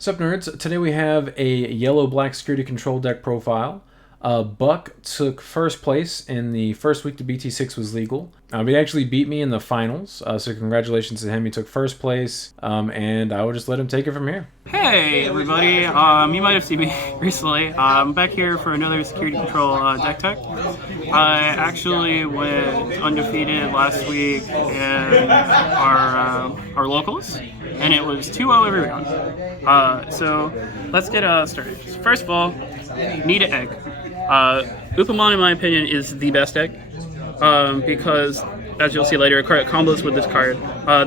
Sup nerds, today we have a yellow-black security control deck profile. Buck took first place in the first week the BT6 was legal. He actually beat me in the finals, so congratulations to him. He took first place, and I will just let him take it from here. Hey everybody, you might have seen me recently. I'm back here for another security control deck tech. I actually went undefeated last week in our locals, and it was 2-0 every round. So let's get started. First of all, need an egg. Upamon, in my opinion, is the best egg because, as you'll see later, card combos with this card.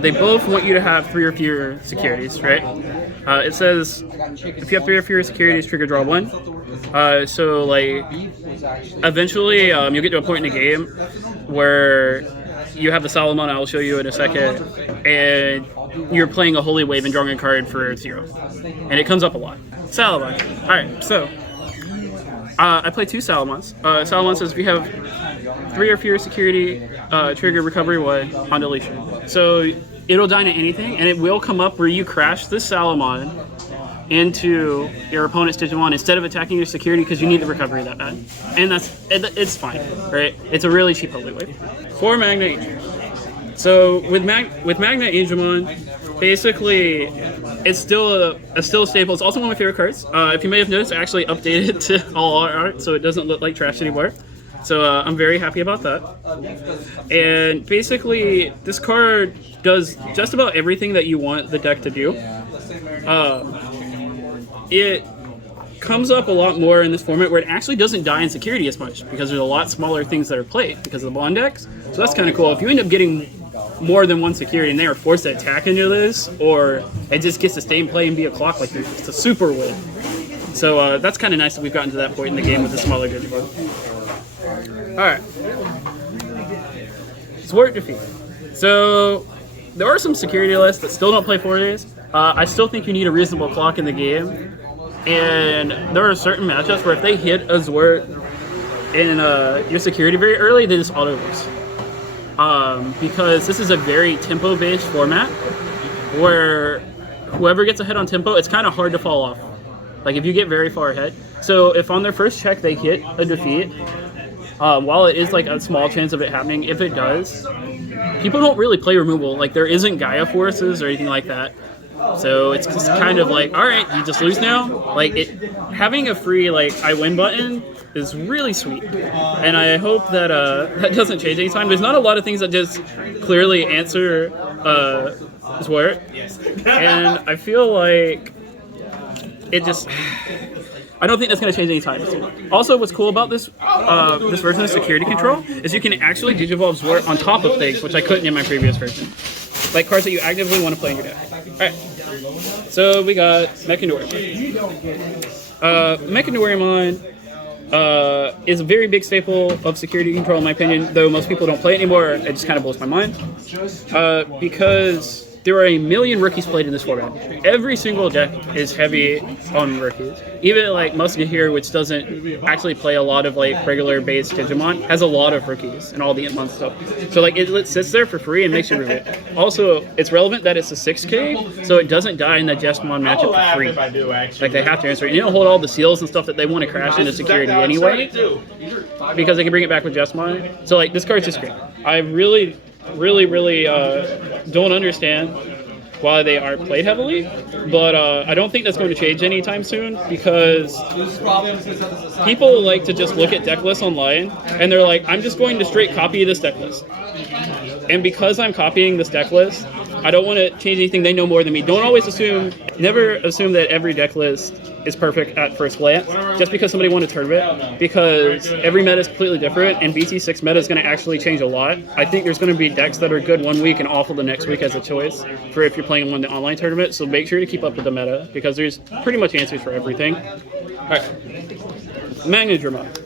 They both want you to have 3 or fewer securities, right? It says if you have 3 or fewer securities, trigger draw 1. So, like, eventually you'll get to a point in the game where you have the Salomon, I'll show you in a second, and you're playing a Holy Wave and drawing a card for 0. And it comes up a lot. Salomon. Alright, so I play 2 Salomons. Salomon says if you have 3 or fewer security, trigger recovery 1 on deletion. So it'll die to anything, and it will come up where you crash this Salomon into your opponent's Digimon instead of attacking your security because you need the recovery that bad. And it's fine, right? It's a really cheap Holy Wave. For Magna, so with Magna Angemon, basically it's still a staple. It's also one of my favorite cards. If you may have noticed, I actually updated it to all art, so it doesn't look like trash anymore. So I'm very happy about that. And basically, this card does just about everything that you want the deck to do. It comes up a lot more in this format where it actually doesn't die in security as much because there's a lot smaller things that are played because of the bond decks. So that's kind of cool. If you end up getting more than one security and they are forced to attack into this, or it just gets to stay in play and be a clock like this, it's a super win. So that's kind of nice that we've gotten to that point in the game with the smaller Digimon. Alright. Sword defeat. So there are some security lists that still don't play 4 days. I still think you need a reasonable clock in the game. And there are certain matchups where if they hit a Zwart in your security very early, they just auto-lose. Because this is a very tempo-based format where whoever gets ahead on tempo, it's kind of hard to fall off. Like if you get very far ahead. So if on their first check they hit a defeat, while it is like a small chance of it happening, if it does, people don't really play removal. Like there isn't Gaia forces or anything like that. So it's just kind of like, all right, you just lose now. Like having a free like I win button is really sweet, and I hope that that doesn't change anytime. There's not a lot of things that just clearly answer Zwart, and I feel like it just. I don't think that's going to change anytime soon. Also, what's cool about this this version of security control is you can actually digivolve Zwart on top of things, which I couldn't in my previous version. Like cards that you actively want to play in your deck. Alright, so we got Magniture Mod. Magniture Mod is a very big staple of security control in my opinion, though most people don't play it anymore. It just kind of blows my mind. Because there are a million rookies played in this format. Every single deck is heavy on rookies. Even like Musket here, which doesn't actually play a lot of like regular base Digimon, has a lot of rookies and all the Itmon stuff. So like it sits there for free and makes you move it. Also, it's relevant that it's a 6K, so it doesn't die in the Jestmon matchup for free. Like they have to answer it. And you don't hold all the seals and stuff that they want to crash into security anyway, because they can bring it back with Jestmon. So like this card's just great. I really don't understand why they aren't played heavily, but I don't think that's going to change anytime soon because people like to just look at deck lists online and they're like, I'm just going to straight copy this deck list. And because I'm copying this deck list, I don't want to change anything. They know more than me. Don't always assume, never assume that every deck list is perfect at first glance just because somebody won a tournament, because every meta is completely different and BT6 meta is going to actually change a lot. I think there's going to be decks that are good one week and awful the next week as a choice for if you're playing one in the online tournament, so make sure to keep up with the meta because there's pretty much answers for everything. Alright, Magniture Mod.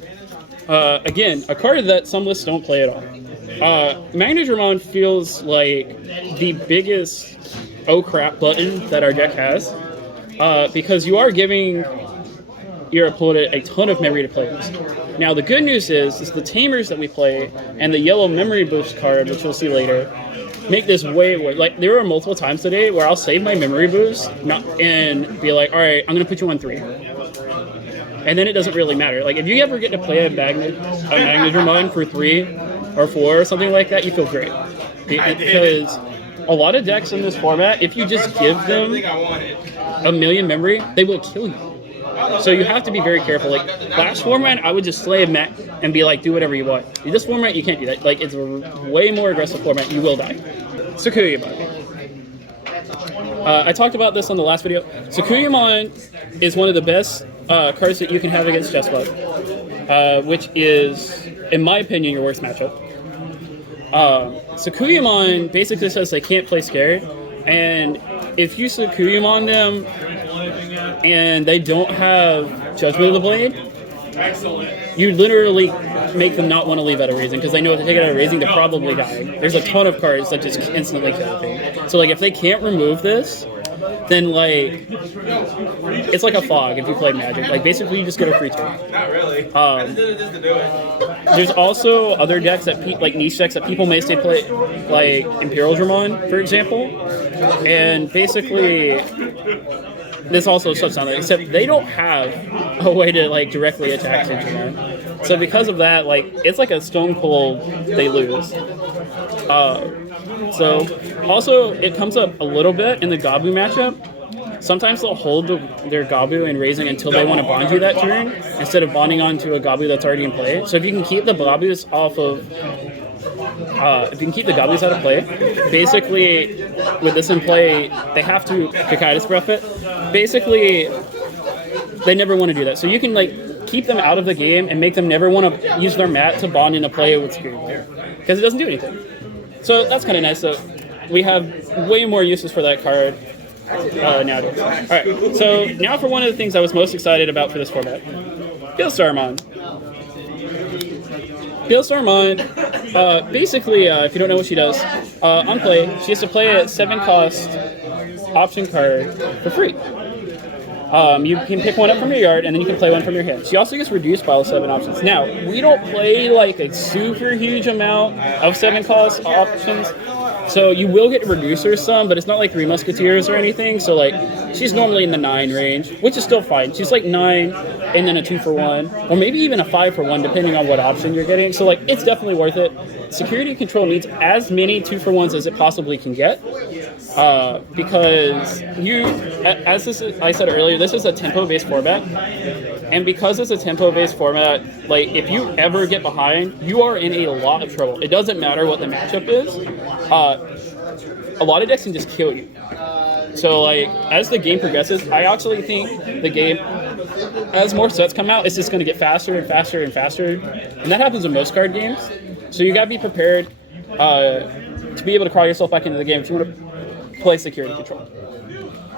Again, a card that some lists don't play at all. Magniture Mod feels like the biggest oh crap button that our deck has, because you are giving your opponent a ton of memory to play with. Now the good news is the Tamers that we play and the yellow memory boost card, which you'll see later, make this way worse. Like, there were multiple times today where I'll save my memory boost and be like, all right, I'm going to put you on 3. And then it doesn't really matter. Like, if you ever get to play a Magniture Mod for 3 or 4 or something like that, you feel great. Because a lot of decks in this format, if you just give them a million memory, they will kill you. So you have to be very careful. Like, last format, I would just slay a mech and be like, do whatever you want. In this format, you can't do that. Like, it's a way more aggressive format. You will die. Sakuyamon. I talked about this on the last video. Sakuyamon is one of the best cards that you can have against Chessbug, which is, in my opinion, your worst matchup. Sakuyamon basically says they can't play scared, and if you Sakuyamon them and they don't have Judgment of the Blade, you literally make them not want to leave out of Raising, because they know if they take it out of Raising, they're probably dying. There's a ton of cards that just instantly kill the thing. So, like, if they can't remove this, then, like, it's like a fog if you play Magic. Like, basically, you just get a free turn. Not really. There's also other decks that, like, niche decks that people may say play, like Imperial Dramon, for example. And basically, this also shuts down that, except they don't have a way to, like, directly attack Digimon. So because of that, like, it's like a stone cold they lose. So also it comes up a little bit in the Gabu matchup. Sometimes they'll hold their Gabu and Raising until they want to bond you that turn, instead of bonding onto a Gabu that's already in play. So if you can keep the Gabus off of if you can keep the Gabus out of play, basically with this in play, they have to Cocytus Breath it. Basically, they never want to do that. So you can, like, keep them out of the game and make them never want to use their mat to bond into play with Security, because it doesn't do anything. So that's kind of nice. So we have way more uses for that card nowadays. Alright, so now for one of the things I was most excited about for this format. Fieldstarmon. Fieldstarmon, basically, if you don't know what she does, on play, she has to play a 7-cost option card for free. You can pick one up from your yard, and then you can play one from your hand. She also gets reduced by all 7 options. Now, we don't play, like, a super huge amount of 7-cost options, so you will get reducers some, but it's not like 3 Musketeers or anything, so, like, she's normally in the 9 range, which is still fine. She's, like, 9, and then a 2-for-1, or maybe even a 5-for-1, depending on what option you're getting. So, like, it's definitely worth it. Security Control needs as many 2-for-1s as it possibly can get. Because I said earlier, this is a tempo-based format, and because it's a tempo-based format, like, if you ever get behind, you are in a lot of trouble. It doesn't matter what the matchup is. A lot of decks can just kill you. So, like, as the game progresses, I actually think the game, as more sets come out, it's just going to get faster and faster and faster, and that happens in most card games. So you got to be prepared to be able to crawl yourself back into the game if you want to play Security Control.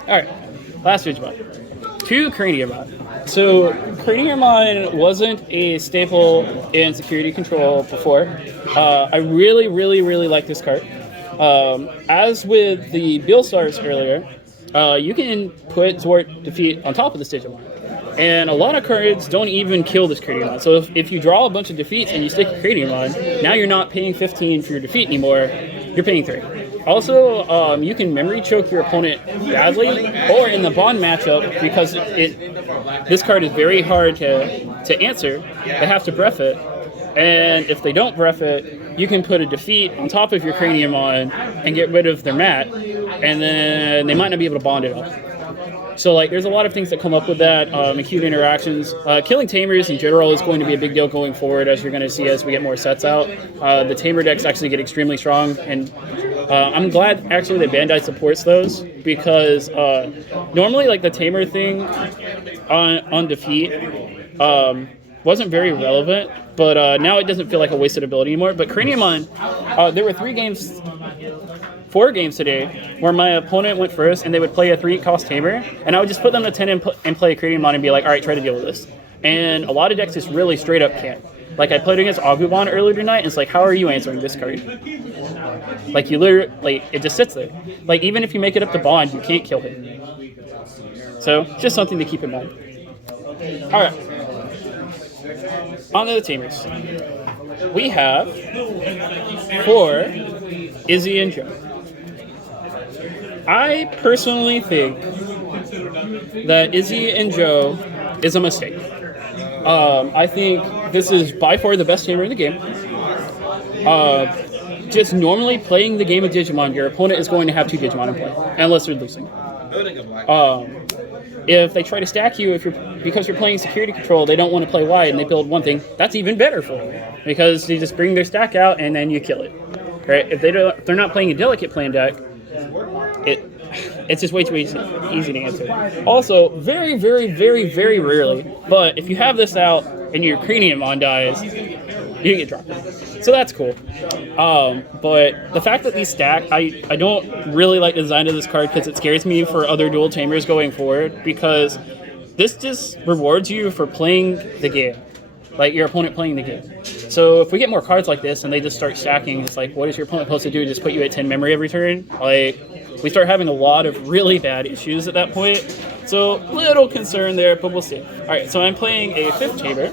Alright, last Digimon. 2 Craniamon. So, Craniamon wasn't a staple in Security Control before. I really, really, really like this card. As with the Beelstars earlier, you can put Zwart Defeat on top of this Digimon. And a lot of cards don't even kill this Craniamon. So if you draw a bunch of defeats and you stick a Craniamon, now you're not paying 15 for your defeat anymore, you're paying 3. Also, you can memory choke your opponent badly, or in the bond matchup, because this card is very hard to answer, they have to breath it. And if they don't breath it, you can put a defeat on top of your Craniamon and get rid of their mat, and then they might not be able to bond it up. So, like, there's a lot of things that come up with that, acute interactions. Killing Tamers in general is going to be a big deal going forward, as you're going to see as we get more sets out. The Tamer decks actually get extremely strong, and I'm glad, actually, that Bandai supports those, because normally, like, the Tamer thing on defeat wasn't very relevant, but now it doesn't feel like a wasted ability anymore. But Craniamon, there were 4 games today where my opponent went first and they would play a 3-cost Tamer, and I would just put them to 10 and play a Craniamon and be like, alright, try to deal with this. And a lot of decks just really straight up can't. Like, I played against Agumon earlier tonight, and it's like, how are you answering this card? Like, you literally, like, it just sits there. Like, even if you make it up to bond, you can't kill him. So, just something to keep in mind. Alright. On to the Tamers. We have 4 Izzy and Joe. I personally think that Izzy and Joe is a mistake. I think this is by far the best tamer in the game. Just normally playing the game of Digimon, your opponent is going to have 2 Digimon in play, unless they're losing. If they try to stack you, because you're playing security control, they don't want to play wide and they build one thing, that's even better for you, because you just bring their stack out and then you kill it. Right? If they're not playing a delicate plan deck, it's just way too easy to answer. Also, very, very, very, very rarely, but if you have this out and your Craniumon dies, you get dropped. So that's cool. But the fact that these stack, I don't really like the design of this card because it scares me for other dual tamers going forward, because this just rewards you for playing the game. Like your opponent playing the game. So if we get more cards like this and they just start stacking, it's like, what is your opponent supposed to do? Just put you at 10 memory every turn? Like, we start having a lot of really bad issues at that point. So, little concern there, but we'll see. Alright, so I'm playing a 5th tamer.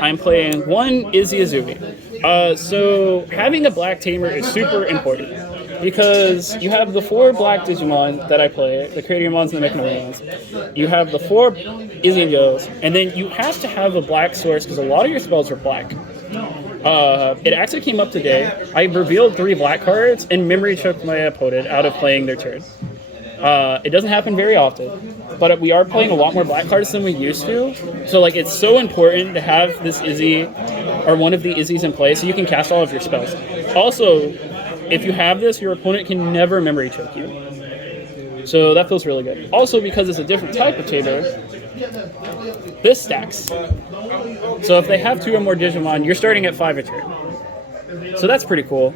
I'm playing one Izzy Azubi. So, having a black tamer is super important, because you have the 4 black Digimon that I play, the Sakuyamons and the Magniture Mods. You have the 4 Izzy and Joes, and then you have to have a black source, because a lot of your spells are black. It actually came up today. I revealed 3 black cards and memory choked my opponent out of playing their turn. It doesn't happen very often, but we are playing a lot more black cards than we used to. So like, it's so important to have this Izzy or one of the Izzies in play so you can cast all of your spells. Also, if you have this, your opponent can never memory choke you. So that feels really good. Also, because it's a different type of tamer, this stacks. So if they have 2 or more Digimon, you're starting at 5 a turn. So that's pretty cool.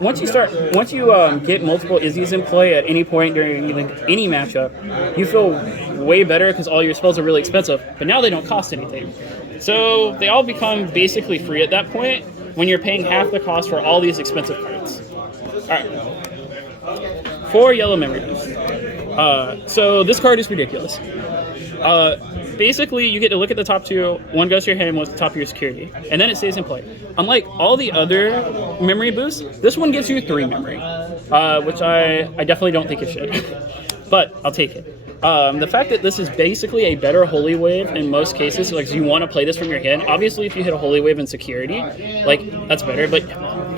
Once you get multiple Izzies in play at any point during any matchup, you feel way better because all your spells are really expensive, but now they don't cost anything. So they all become basically free at that point when you're paying half the cost for all these expensive cards. Alright. 4 yellow memory boosts. So this card is ridiculous. Basically, you get to look at the top 2, one goes to your hand, one's the top of your security, and then it stays in play. Unlike all the other memory boosts, this one gives you 3 memory, which I definitely don't think it should, but I'll take it. The fact that this is basically a better Holy Wave in most cases, like you want to play this from your hand. Obviously, if you hit a Holy Wave in security, like that's better, but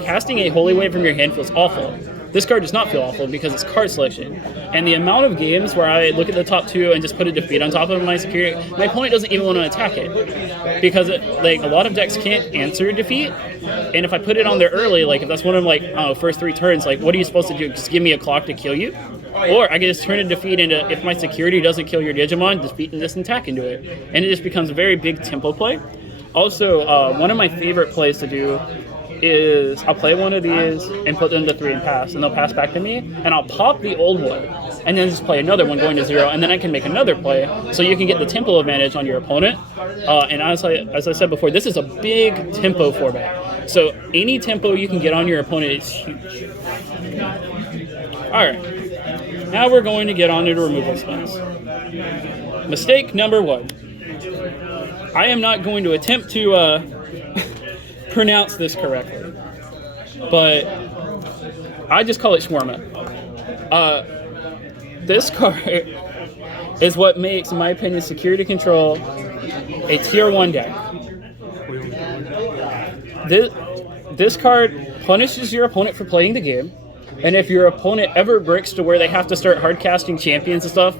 casting a Holy Wave from your hand feels awful. This card does not feel awful because it's card selection. And the amount of games where I look at the top 2 and just put a defeat on top of my security, my opponent doesn't even want to attack it. Because a lot of decks can't answer defeat. And if I put it on there early, like if that's one of first 3 turns, like what are you supposed to do? Just give me a clock to kill you? Or I can just turn a defeat into, if my security doesn't kill your Digimon, defeat and just attack into it. And it just becomes a very big tempo play. Also, one of my favorite plays to do is I'll play one of these and put them to 3 and pass, and they'll pass back to me, and I'll pop the old one, and then just play another one going to 0, and then I can make another play, so you can get the tempo advantage on your opponent. And as I said before, this is a big tempo format, so any tempo you can get on your opponent is huge. Alright, now we're going to get on to the removal spells. Mistake number 1. I am not going to attempt to pronounce this correctly, but I just call it Shawarma. This card is what makes, in my opinion, security control a tier 1 deck. This card punishes your opponent for playing the game, and if your opponent ever bricks to where they have to start hard casting champions and stuff,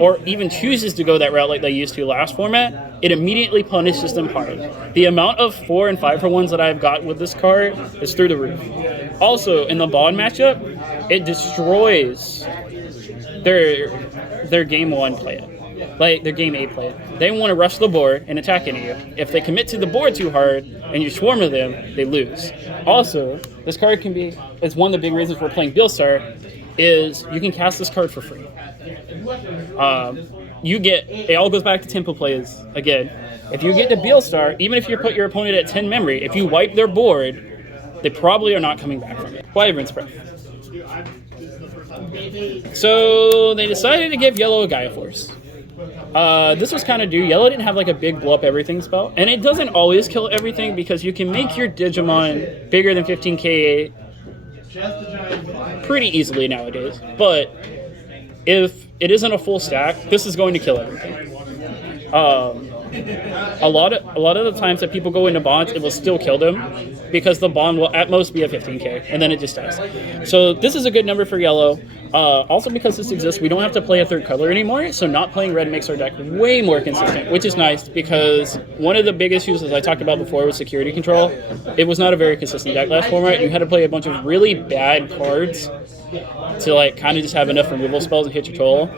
or even chooses to go that route like they used to last format, it immediately punishes them hard. The amount of 4 and 5 for 1s that I've got with this card is through the roof. Also, in the Bond matchup, it destroys their game 1 play. Like their game 8 play. They want to rush the board and attack into you. If they commit to the board too hard and you swarm with them, they lose. Also, this card is one of the big reasons we're playing Fieldstarmon, is you can cast this card for free. It all goes back to tempo plays again. If you get to Fieldstarmon, even if you put your opponent at 10 memory, if you wipe their board, they probably are not coming back from it. Wyvern's Breath. So they decided to give Yellow a Gaia Force. This was kind of due. Yellow didn't have like a big blow up everything spell, and it doesn't always kill everything because you can make your Digimon bigger than 15k pretty easily nowadays. But if it isn't a full stack, this is going to kill everything. A lot of the times that people go into bonds, it will still kill them because the bond will at most be a 15k, and then it just dies. So this is a good number for yellow. Also, because this exists, we don't have to play a third color anymore, so not playing red makes our deck way more consistent, which is nice because one of the big issues, as I talked about before, was security control. It was not a very consistent deck last format. You had to play a bunch of really bad cards to like kind of just have enough removal spells and hit your troll.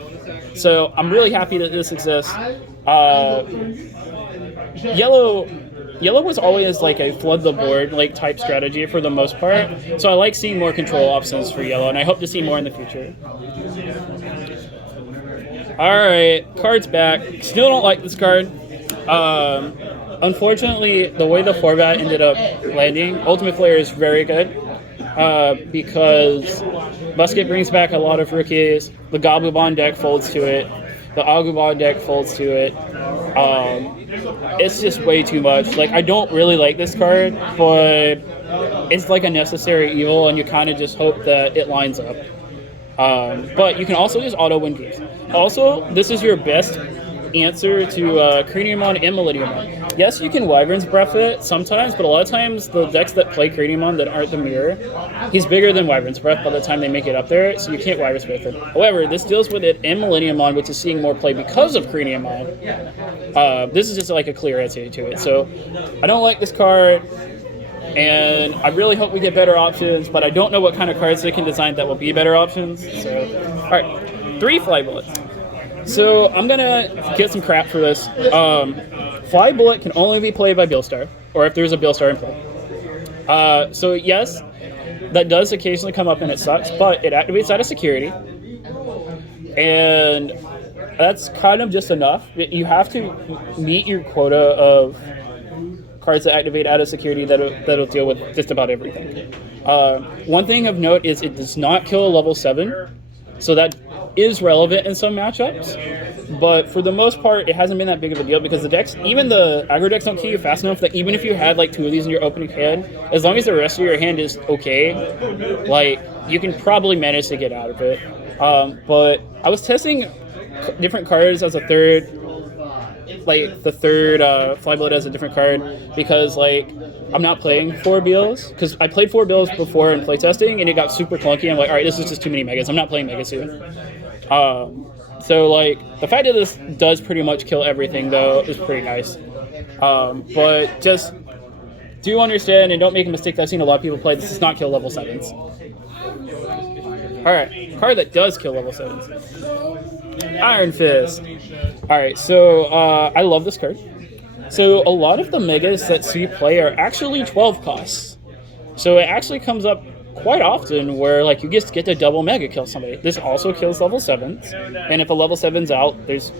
So I'm really happy that this exists. Yellow was always like a flood the board like type strategy for the most part. So I like seeing more control options for yellow, and I hope to see more in the future. Alright, card's back. Still don't like this card. Unfortunately, the way the format ended up landing, Ultimate Flare is very good. Because Musket brings back a lot of rookies. The Gabubon deck folds to it. The Agumon deck folds to it. It's just way too much. Like, I don't really like this card, but it's like a necessary evil, and you kind of just hope that it lines up. But you can also just auto-win games. Also, this is your best answer to Craniumon and Millenniumon. Yes, you can Wyvern's Breath it sometimes, but a lot of times the decks that play Craniumon that aren't the mirror, he's bigger than Wyvern's Breath by the time they make it up there, so you can't Wyvern's Breath him. However, this deals with it in Millenniumon, which is seeing more play because of Craniumon. This is just like a clear answer to it. So I don't like this card, and I really hope we get better options, but I don't know what kind of cards they can design that will be better options. So, alright, 3 Fly Bullets. So I'm gonna get some crap for this. Fly Bullet can only be played by Beelstar, or if there's a Beelstar in play. So yes, that does occasionally come up and it sucks, but it activates out of security, and that's kind of just enough. You have to meet your quota of cards that activate out of security that'll deal with just about everything. One thing of note is it does not kill a level 7, so that is relevant in some matchups, but for the most part, it hasn't been that big of a deal because the decks, even the aggro decks, don't kill you fast enough that even if you had like 2 of these in your opening hand, as long as the rest of your hand is okay, like you can probably manage to get out of it. But I was testing different cards as a third, like the third Fly Bullet as a different card because like I'm not playing 4 Beals because I played 4 Beals before in playtesting and it got super clunky. I'm like, all right, this is just too many megas. I'm not playing mega soon. So like the fact that this does pretty much kill everything though is pretty nice. But just do understand and don't make a mistake that I've seen a lot of people play. This does not kill level 7s. Alright, card that does kill level 7s. Iron Fist. Alright, so I love this card. So a lot of the megas that see play are actually 12 costs. So it actually comes up quite often where like you just get to double mega kill somebody. This also kills level 7s, and if a level 7's out, there's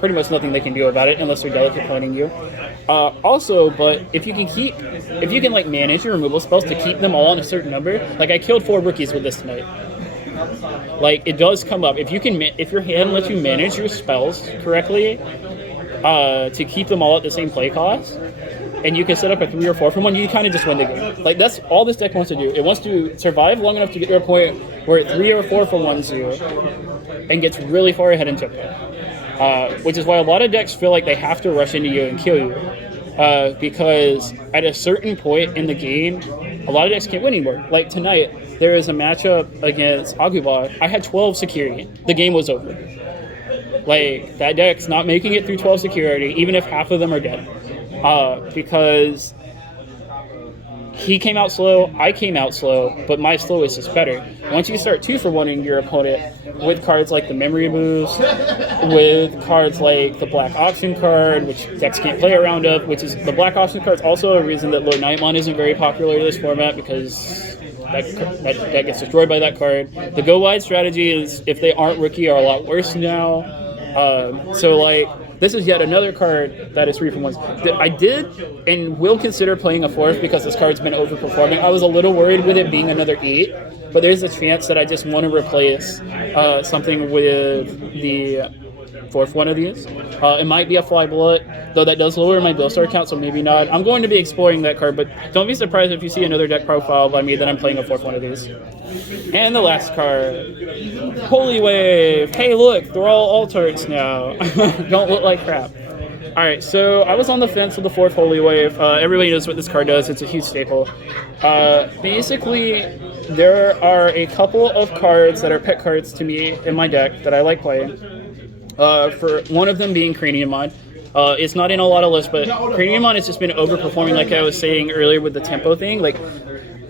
pretty much nothing they can do about it unless they're delicate planning you. Also, but if you can like manage your removal spells to keep them all on a certain number, like I killed 4 rookies with this tonight. Like it does come up if your hand lets you manage your spells correctly to keep them all at the same play cost. And you can set up a 3 or 4 from one, you kind of just win the game. Like, that's all this deck wants to do. It wants to survive long enough to get to a point where it 3 or 4 for 1s you and gets really far ahead in tempo. Which is why a lot of decks feel like they have to rush into you and kill you. Because at a certain point in the game, a lot of decks can't win anymore. Like tonight, there is a matchup against Agumon. I had 12 security. The game was over. Like, that deck's not making it through 12 security, even if half of them are dead. Because he came out slow, I came out slow, but my slow is just better. Once you start 2 for 1ing your opponent with cards like the Memory Boost, with cards like the Black Auction card, which decks can't play around of, which is the Black Auction card is also a reason that Lord Nightmon isn't very popular in this format because that gets destroyed by that card. The go wide strategy is if they aren't rookie are a lot worse now. So like this is yet another card that is 3 for 1s. I did and will consider playing a 4th because this card's been overperforming. I was a little worried with it being another 8, but there's a chance that I just want to replace something with the 4th one of these. It might be a Fly Bullet. though that does lower my Fieldstar count, so maybe not. I'm going to be exploring that card, but don't be surprised if you see another deck profile by me that I'm playing a 4th one of these. And the last card, Holy Wave. Hey, look, they're all Altarts now. Don't look like crap. Alright, so I was on the fence with the 4th Holy Wave. Everybody knows what this card does. It's a huge staple. Basically, there are a couple of cards that are pet cards to me in my deck that I like playing. For one of them being Cranium Mod. It's not in a lot of lists, but Cranium Mod has just been overperforming, like I was saying earlier with the tempo thing. Like,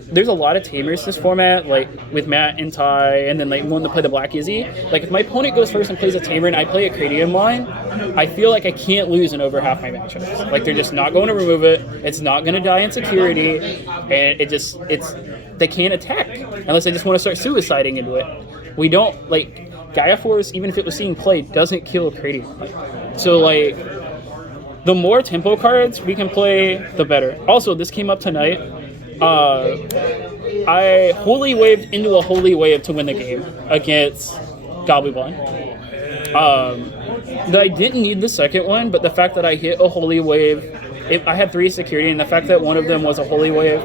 there's a lot of tamers this format, like with Matt and Ty, and then like one to play the Black Izzy. Like, if my opponent goes first and plays a tamer and I play a Cranium line, I feel like I can't lose in over half my matchups. Like, they're just not going to remove it. It's not going to die in security, and they can't attack unless they just want to start suiciding into it. We don't, like, Gaia Force, even if it was seeing play, doesn't kill Cranium. So, like, the more tempo cards we can play, the better. Also, this came up tonight. I Holy Waved into a Holy Wave to win the game against Goblin. I didn't need the second one, but the fact that I hit a Holy Wave, I had 3 security, and the fact that one of them was a Holy Wave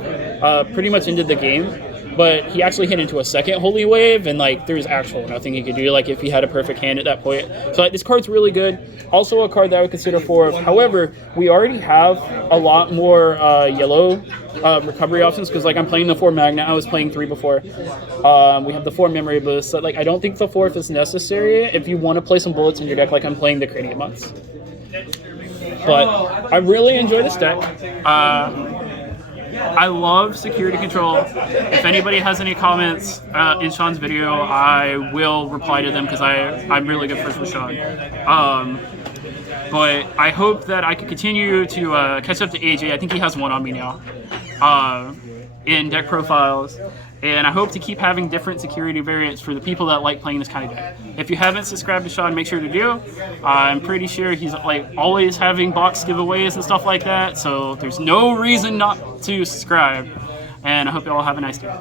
pretty much ended the game. But he actually hit into a second Holy Wave, and like there's actual nothing he could do, like if he had a perfect hand at that point. So like, this card's really good. Also a card that I would consider 4. However, we already have a lot more yellow recovery options, because like I'm playing the 4 Magna, I was playing 3 before. We have the 4 Memory Boost. So, like, I don't think the 4th is necessary if you want to play some bullets in your deck, like I'm playing the Cranium Mods. But I really enjoy this deck. I love security control. If anybody has any comments in Sean's video, I will reply to them, because I'm really good friends with Sean. But I hope that I can continue to catch up to AJ. I think he has one on me now in deck profiles. And I hope to keep having different security variants for the people that like playing this kind of deck. If you haven't subscribed to Sean, make sure to do. I'm pretty sure he's like always having box giveaways and stuff like that, so there's no reason not to subscribe. And I hope you all have a nice day.